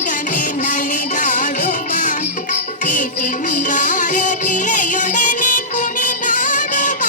കളികളെ നൽകാടുക തിരുവാരത്തിലയുടനെ കുടികാടുക